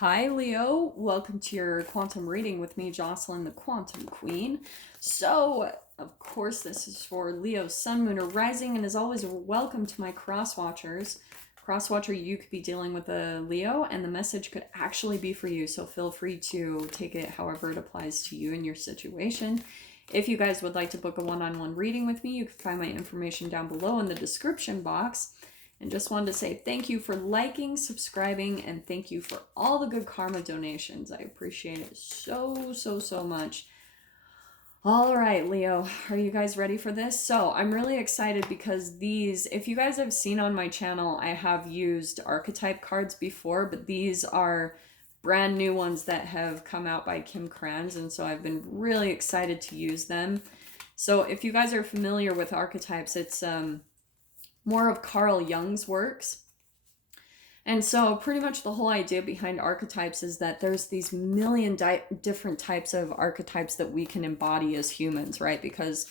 Hi, Leo. Welcome to your quantum reading with me, Jocelyn, the Quantum Queen. So, of course, this is for Leo, Sun, Moon, or Rising, and as always, welcome to my cross watchers. Cross watcher, you could be dealing with a Leo, and the message could actually be for you, so feel free to take it however it applies to you and your situation. If you guys would like to book a one-on-one reading with me, you can find my information down below in the description box. And just wanted to say thank you for liking, subscribing, and thank you for all the good karma donations. I appreciate it so much. All right, Leo, are you guys ready for this? So I'm really excited because these, if you guys have seen on my channel, I have used archetype cards before, but these are brand new ones that have come out by Krans, and so I've been really excited to use them. So if you guys are familiar with archetypes, it's more of Carl Jung's works. And so pretty much the whole idea behind archetypes is that there's these million different types of archetypes that we can embody as humans, right? Because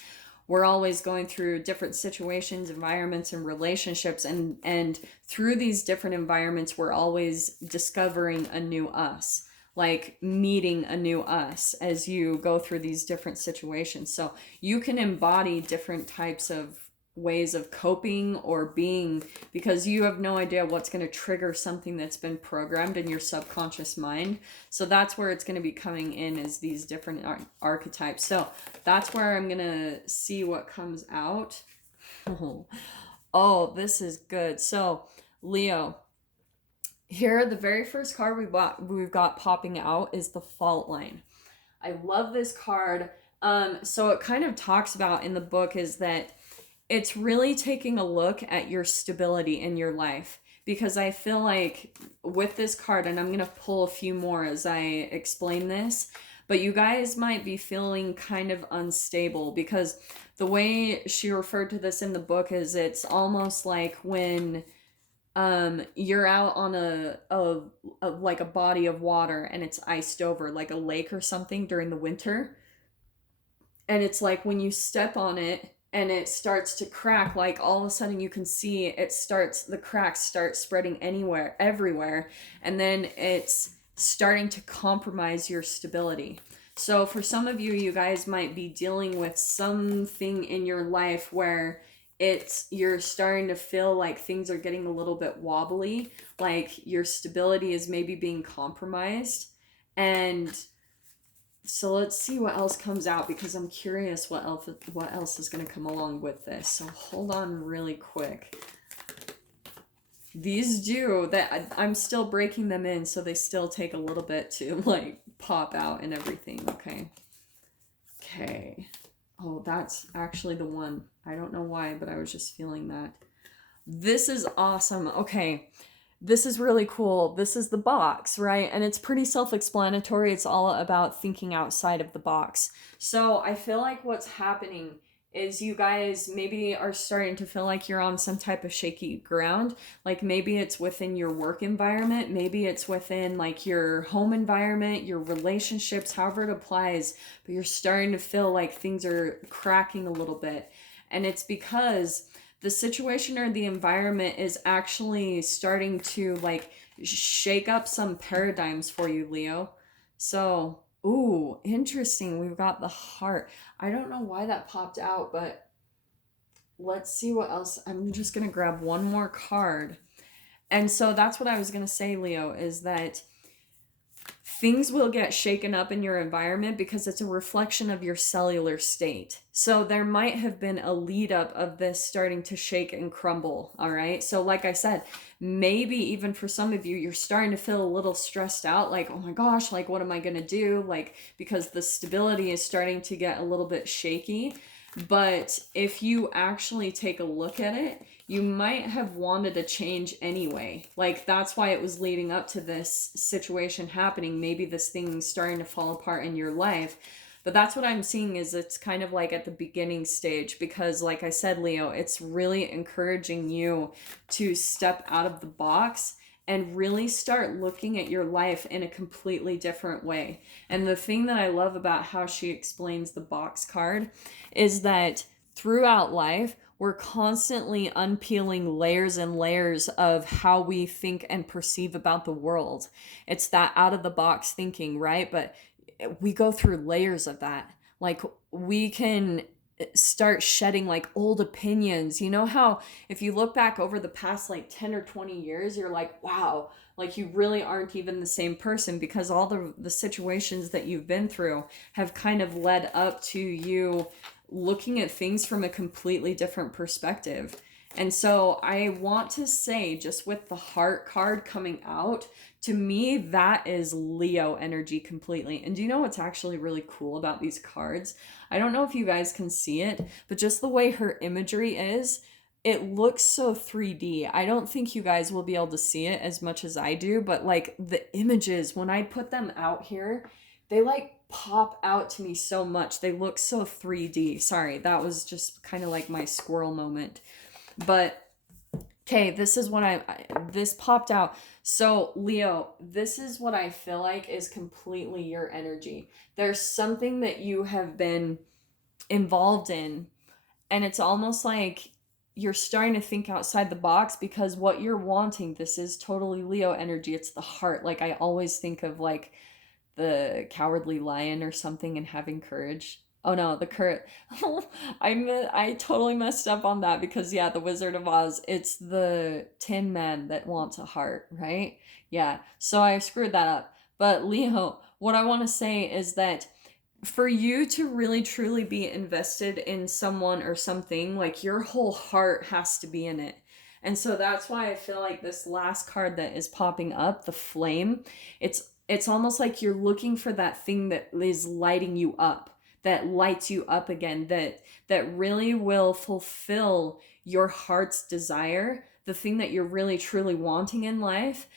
we're always going through different situations, environments, and relationships. And through these different environments, we're always discovering a new us, like meeting a new us as you go through these different situations. So you can embody different types of ways of coping or being, because you have no idea what's going to trigger something that's been programmed in your subconscious mind. So that's where it's going to be coming in, is these different archetypes. So that's where I'm going to see what comes out. Oh, this is good. So Leo, here the very first card we've got popping out is the fault line. I love this card. So it kind of talks about in the book is that it's really taking a look at your stability in your life, because I feel like with this card, and I'm going to pull a few more as I explain this, but you guys might be feeling kind of unstable, because the way she referred to this in the book is it's almost like when you're out on a like a body of water and it's iced over, like a lake or something during the winter, and it's like when you step on it and it starts to crack, like all of a sudden you can see the cracks start spreading everywhere, and then it's starting to compromise your stability. So for some of you, you guys might be dealing with something in your life where you're starting to feel like things are getting a little bit wobbly, like your stability is maybe being compromised. And so let's see what else comes out, because I'm curious what else is going to come along with this. So hold on really quick. These I'm still breaking them in, so they still take a little bit to like pop out and everything. Okay. Oh, that's actually the one. I don't know why, but I was just feeling that. This is awesome. Okay. This is really cool. This is the box, right? And it's pretty self-explanatory. It's all about thinking outside of the box. So I feel like what's happening is you guys maybe are starting to feel like you're on some type of shaky ground. Like maybe it's within your work environment. Maybe it's within like your home environment, your relationships, however it applies. But you're starting to feel like things are cracking a little bit. And it's because the situation or the environment is actually starting to like shake up some paradigms for you, Leo. So, ooh, interesting. We've got the heart. I don't know why that popped out, but let's see what else. I'm just going to grab one more card. And so that's what I was going to say, Leo, is that things will get shaken up in your environment because it's a reflection of your cellular state. So there might have been a lead up of this starting to shake and crumble, all right? So like I said, maybe even for some of you, you're starting to feel a little stressed out, like, oh my gosh, like what am I gonna do? Like, because the stability is starting to get a little bit shaky. But if you actually take a look at it, you might have wanted a change anyway. Like that's why it was leading up to this situation happening. Maybe this thing's starting to fall apart in your life. But that's what I'm seeing, is it's kind of like at the beginning stage, because like I said, Leo, it's really encouraging you to step out of the box and really start looking at your life in a completely different way. And the thing that I love about how she explains the box card is that throughout life, we're constantly unpeeling layers and layers of how we think and perceive about the world. It's that out of the box thinking, right? But we go through layers of that. Like, we can start shedding like old opinions. You know how if you look back over the past like 10 or 20 years, you're like, wow, like you really aren't even the same person, because all the situations that you've been through have kind of led up to you looking at things from a completely different perspective. And so I want to say, just with the heart card coming out, to me, that is Leo energy completely. And do you know what's actually really cool about these cards? I don't know if you guys can see it, but just the way her imagery is, it looks so 3D. I don't think you guys will be able to see it as much as I do, but like the images, when I put them out here, they like pop out to me so much. They look so 3D. Sorry, that was just kind of like my squirrel moment. But okay, this is what this popped out. So Leo, this is what I feel like is completely your energy. There's something that you have been involved in, and it's almost like you're starting to think outside the box, because what you're wanting, this is totally Leo energy. It's the heart. Like, I always think of like the Cowardly Lion or something and having courage. Oh no, the courage. I totally messed up on that, because yeah, the Wizard of Oz, it's the Tin Man that wants a heart, right? Yeah, so I screwed that up. But Leo, what I want to say is that for you to really truly be invested in someone or something, like your whole heart has to be in it. And so that's why I feel like this last card that is popping up, the flame, it's almost like you're looking for that thing that is lighting you up, that lights you up again, that really will fulfill your heart's desire, the thing that you're really truly wanting in life,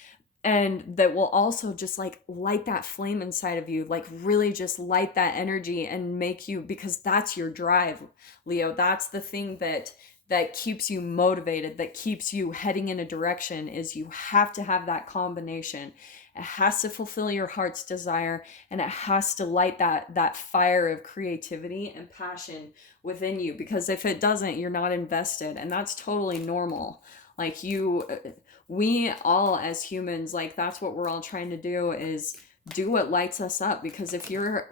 and that will also just like light that flame inside of you, like really just light that energy and make you, because that's your drive, Leo. That's the thing that keeps you motivated, that keeps you heading in a direction, is you have to have that combination. It has to fulfill your heart's desire, and it has to light that fire of creativity and passion within you, because if it doesn't, you're not invested, and that's totally normal. Like, we all as humans, like, that's what we're all trying to do, is do what lights us up, because if you're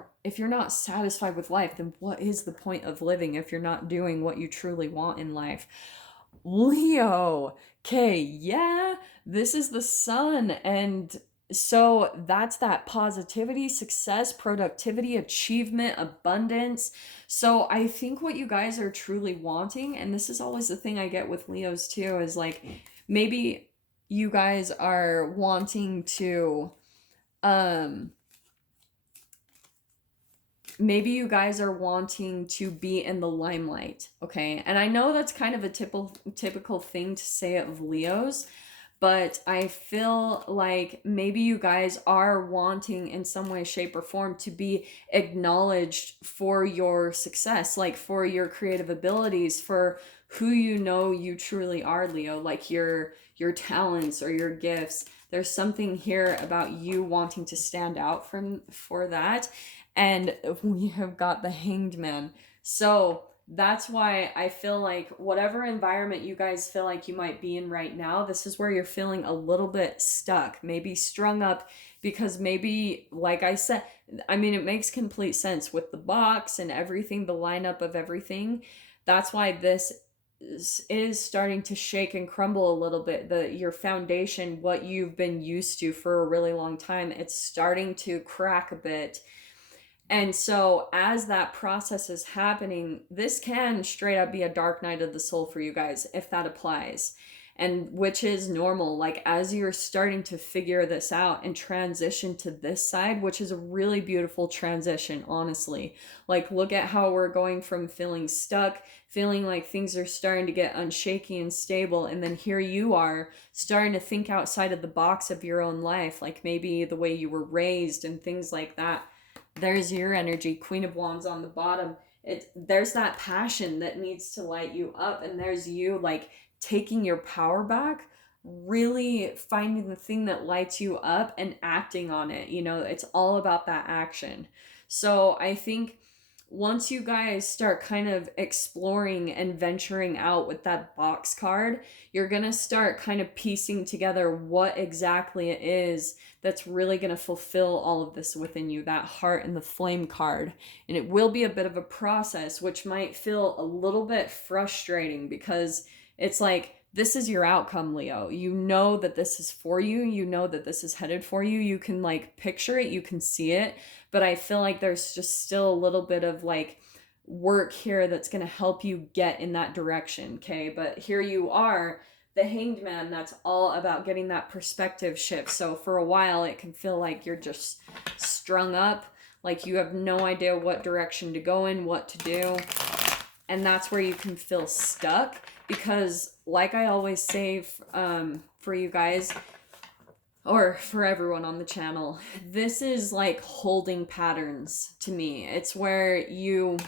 not satisfied with life, then what is the point of living if you're not doing what you truly want in life? Leo, okay, yeah, this is the sun, and so that's that positivity, success, productivity, achievement, abundance. So I think what you guys are truly wanting, and this is always the thing I get with Leos too, is like, maybe you guys are wanting to maybe you guys are wanting to be in the limelight, okay? And I know that's kind of a typical thing to say of Leos, but I feel like maybe you guys are wanting in some way, shape, or form to be acknowledged for your success, like for your creative abilities, for who you know you truly are, Leo, like your talents or your gifts. There's something here about you wanting to stand out for that. And we have got the Hanged Man. So that's why I feel like whatever environment you guys feel like you might be in right now, this is where you're feeling a little bit stuck, maybe strung up, because maybe, like I said, I mean, it makes complete sense with the box and everything, the lineup of everything. That's why this is starting to shake and crumble a little bit. Your foundation, what you've been used to for a really long time, it's starting to crack a bit. And so as that process is happening, this can straight up be a dark night of the soul for you guys, if that applies. And which is normal. Like, as you're starting to figure this out and transition to this side, which is a really beautiful transition, honestly. Like, look at how we're going from feeling stuck, feeling like things are starting to get unshaky and stable, and then here you are starting to think outside of the box of your own life, like maybe the way you were raised and things like that. There's your energy, Queen of Wands on the bottom. There's that passion that needs to light you up, and there's you like taking your power back, really finding the thing that lights you up and acting on it. You know, it's all about that action. So I think once you guys start kind of exploring and venturing out with that box card, you're going to start kind of piecing together what exactly it is that's really going to fulfill all of this within you, that heart and the flame card. And it will be a bit of a process, which might feel a little bit frustrating because it's like, this is your outcome, Leo. You know that this is for you. You know that this is headed for you. You can like picture it, you can see it. But I feel like there's just still a little bit of like work here that's going to help you get in that direction. Okay. But here you are, the Hanged Man. That's all about getting that perspective shift. So for a while, it can feel like you're just strung up, like you have no idea what direction to go in, what to do. And that's where you can feel stuck. Because like I always say for you guys, or for everyone on the channel, this is like holding patterns to me. It's where you're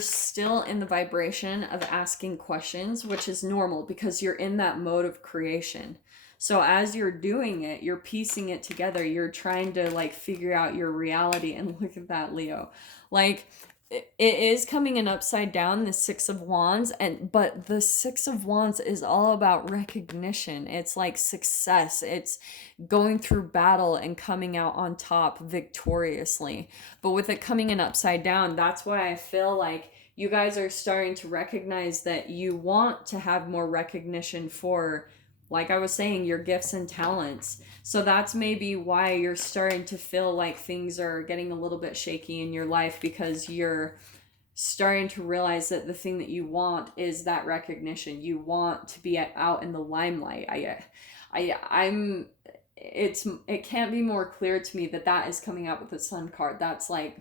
still in the vibration of asking questions, which is normal because you're in that mode of creation. So as you're doing it, you're piecing it together. You're trying to like figure out your reality. And look at that, Leo. Like, it is coming in upside down, the Six of Wands, but the Six of Wands is all about recognition. It's like success. It's going through battle and coming out on top victoriously. But with it coming in upside down, that's why I feel like you guys are starting to recognize that you want to have more recognition for, like I was saying, your gifts and talents. So that's maybe why you're starting to feel like things are getting a little bit shaky in your life, because you're starting to realize that the thing that you want is that recognition. You want to be out in the limelight. It can't be more clear to me that is coming out with the Sun card. That's like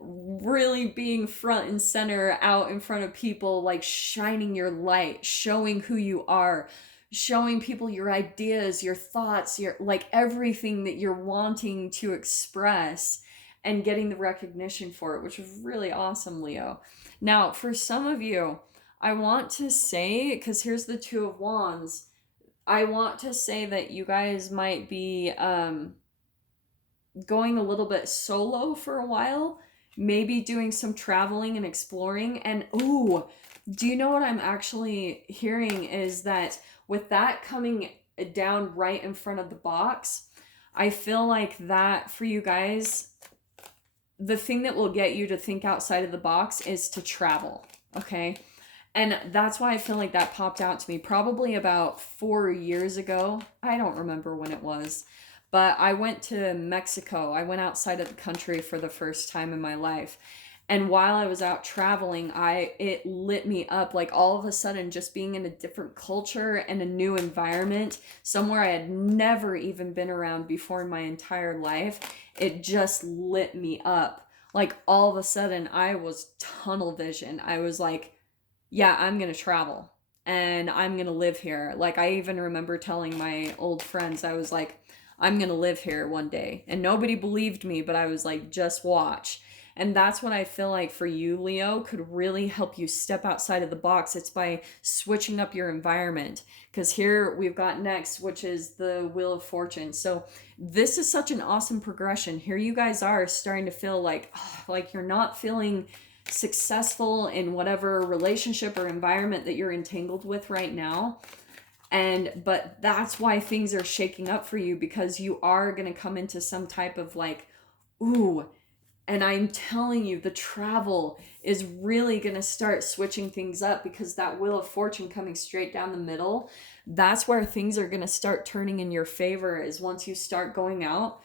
really being front and center, out in front of people, like shining your light, showing who you are, showing people your ideas, your thoughts, your like everything that you're wanting to express, and getting the recognition for it, which is really awesome, Leo. Now, for some of you, I want to say, because here's the Two of Wands, I want to say that you guys might be going a little bit solo for a while, maybe doing some traveling and exploring. And ooh, do you know what I'm actually hearing is that with that coming down right in front of the box, I feel like that for you guys, the thing that will get you to think outside of the box is to travel, okay? And that's why I feel like that popped out to me probably about 4 years ago. I don't remember when it was. But I went to Mexico. I went outside of the country for the first time in my life. And while I was out traveling, it lit me up, like all of a sudden just being in a different culture and a new environment, somewhere I had never even been around before in my entire life. It just lit me up. Like all of a sudden I was tunnel vision. I was like, yeah, I'm going to travel and I'm going to live here. Like I even remember telling my old friends, I was like, I'm going to live here one day. And nobody believed me, but I was like, just watch. And that's what I feel like for you, Leo, could really help you step outside of the box. It's by switching up your environment. Because here we've got next, which is the Wheel of Fortune. So this is such an awesome progression. Here you guys are starting to feel like you're not feeling successful in whatever relationship or environment that you're entangled with right now. But that's why things are shaking up for you, because you are going to come into some type of like, ooh, and I'm telling you, the travel is really going to start switching things up, because that Wheel of Fortune coming straight down the middle, that's where things are going to start turning in your favor, is once you start going out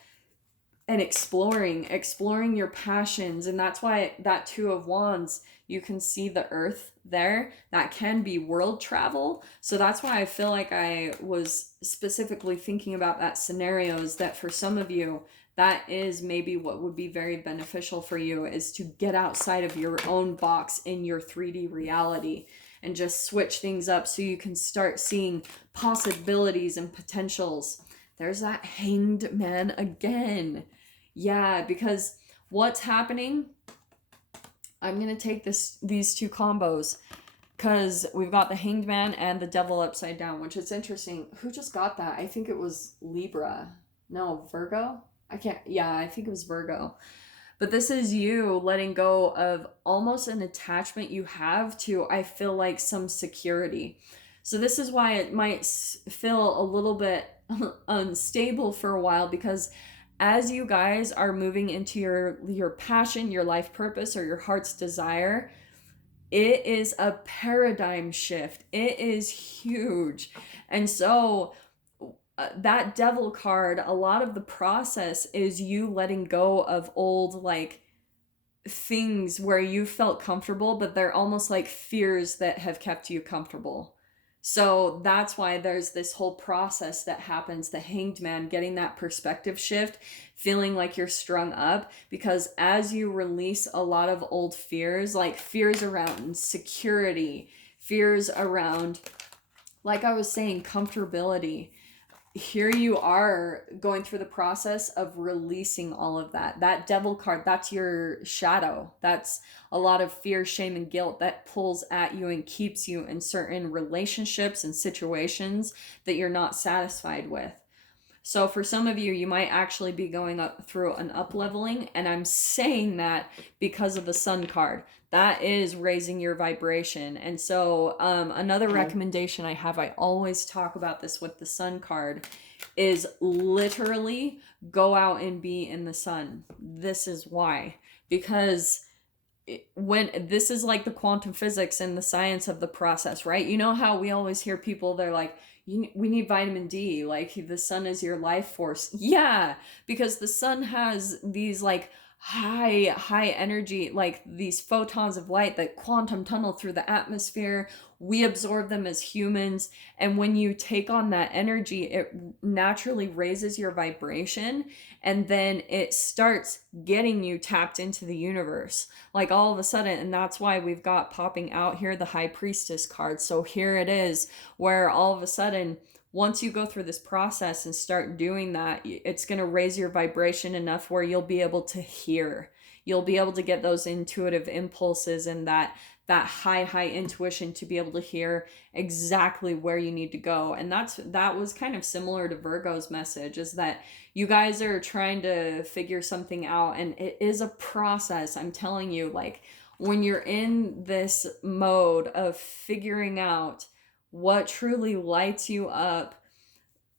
and exploring your passions. And that's why that Two of Wands, you can see the earth there. That can be world travel. So that's why I feel like I was specifically thinking about that scenario, is that for some of you, that is maybe what would be very beneficial for you, is to get outside of your own box in your 3D reality and just switch things up so you can start seeing possibilities and potentials. There's that Hanged Man again. Yeah, because what's happening, I'm going to take these two combos, because we've got the Hanged Man and the Devil upside down, which is interesting. Who just got that? I think it was Libra. No, Virgo? I think it was Virgo. But this is you letting go of almost an attachment you have to, I feel like, some security. So this is why it might feel a little bit unstable for a while, because as you guys are moving into your passion, your life purpose, or your heart's desire, it is a paradigm shift. It is huge. And so that devil card, a lot of the process is you letting go of old, like, things where you felt comfortable, but they're almost like fears that have kept you comfortable. So that's why there's this whole process that happens, the Hanged Man, getting that perspective shift, feeling like you're strung up, because as you release a lot of old fears, like fears around security, fears around, like I was saying, comfortability, here you are going through the process of releasing all of that. That devil card, that's your shadow. That's a lot of fear, shame, and guilt that pulls at you and keeps you in certain relationships and situations that you're not satisfied with. So for some of you, you might actually be going up through an up leveling, and I'm saying that because of the Sun card. That is raising your vibration. And so another recommendation I have, I always talk about this with the Sun card, is literally go out and be in the sun. This is why. Because when this is like the quantum physics and the science of the process, right? You know how we always hear people, they're like, we need vitamin D, like the sun is your life force. Yeah, because the sun has these like high energy, like these photons of light that quantum tunnel through the atmosphere. We absorb them as humans, and when you take on that energy, it naturally raises your vibration, and then it starts getting you tapped into the universe, like all of a sudden. And that's why we've got popping out here the High Priestess card. So here it is, where all of a sudden, once you go through this process and start doing that, it's going to raise your vibration enough where you'll be able to hear. You'll be able to get those intuitive impulses and that high intuition to be able to hear exactly where you need to go. And that was kind of similar to Virgo's message, is that you guys are trying to figure something out, and it is a process. I'm telling you, like, when you're in this mode of figuring out what truly lights you up,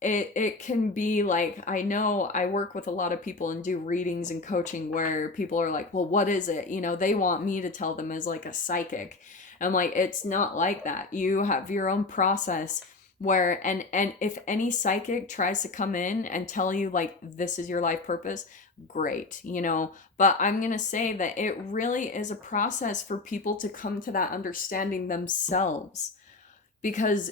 it can be like, I know I work with a lot of people and do readings and coaching where people are like, well, what is it? You know, they want me to tell them as like a psychic. I'm like, it's not like that. You have your own process where, and if any psychic tries to come in and tell you like, this is your life purpose, great, you know, but I'm going to say that it really is a process for people to come to that understanding themselves, because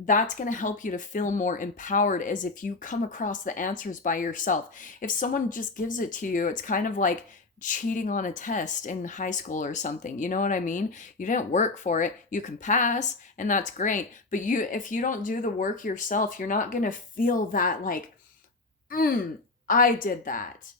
that's going to help you to feel more empowered, as if you come across the answers by yourself. If someone just gives it to you, it's kind of like cheating on a test in high school or something. You know what I mean? You didn't work for it. You can pass, and that's great. But if you don't do the work yourself, you're not going to feel that like, I did that.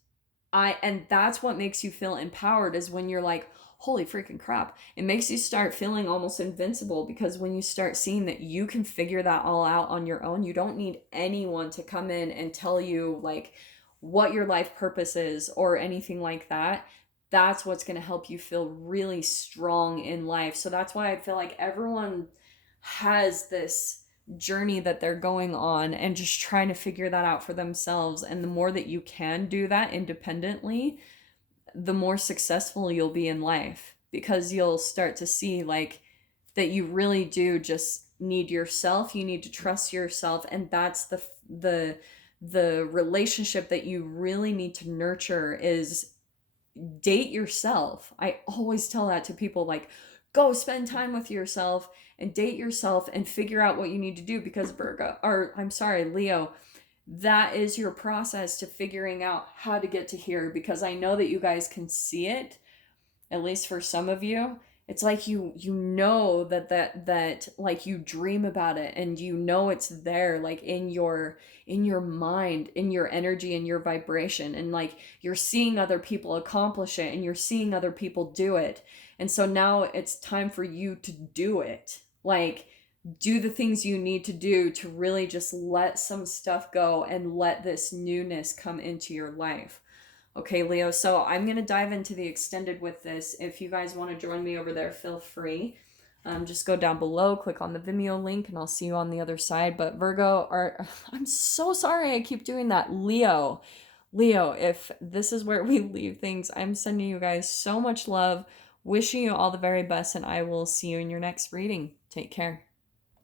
And that's what makes you feel empowered, is when you're like, holy freaking crap. It makes you start feeling almost invincible, because when you start seeing that you can figure that all out on your own, you don't need anyone to come in and tell you like what your life purpose is or anything like that. That's what's going to help you feel really strong in life. So that's why I feel like everyone has this journey that they're going on and just trying to figure that out for themselves. And the more that you can do that independently, the more successful you'll be in life, because you'll start to see like that you really do just need yourself. You need to trust yourself, and that's the relationship that you really need to nurture, is date yourself. I always tell that to people, like, go spend time with yourself and date yourself and figure out what you need to do, because Leo, that is your process to figuring out how to get to here. Because I know that you guys can see it, at least for some of you. It's like you know that like you dream about it, and you know it's there, like in your mind, in your energy, in your vibration, and like you're seeing other people accomplish it, and you're seeing other people do it. And so now it's time for you to do it. Like, do the things you need to do to really just let some stuff go and let this newness come into your life. Okay, Leo, so I'm going to dive into the extended with this. If you guys want to join me over there, feel free. Just go down below, click on the Vimeo link, and I'll see you on the other side. But Virgo, I'm so sorry I keep doing that. Leo, if this is where we leave things, I'm sending you guys so much love, wishing you all the very best, and I will see you in your next reading. Take care.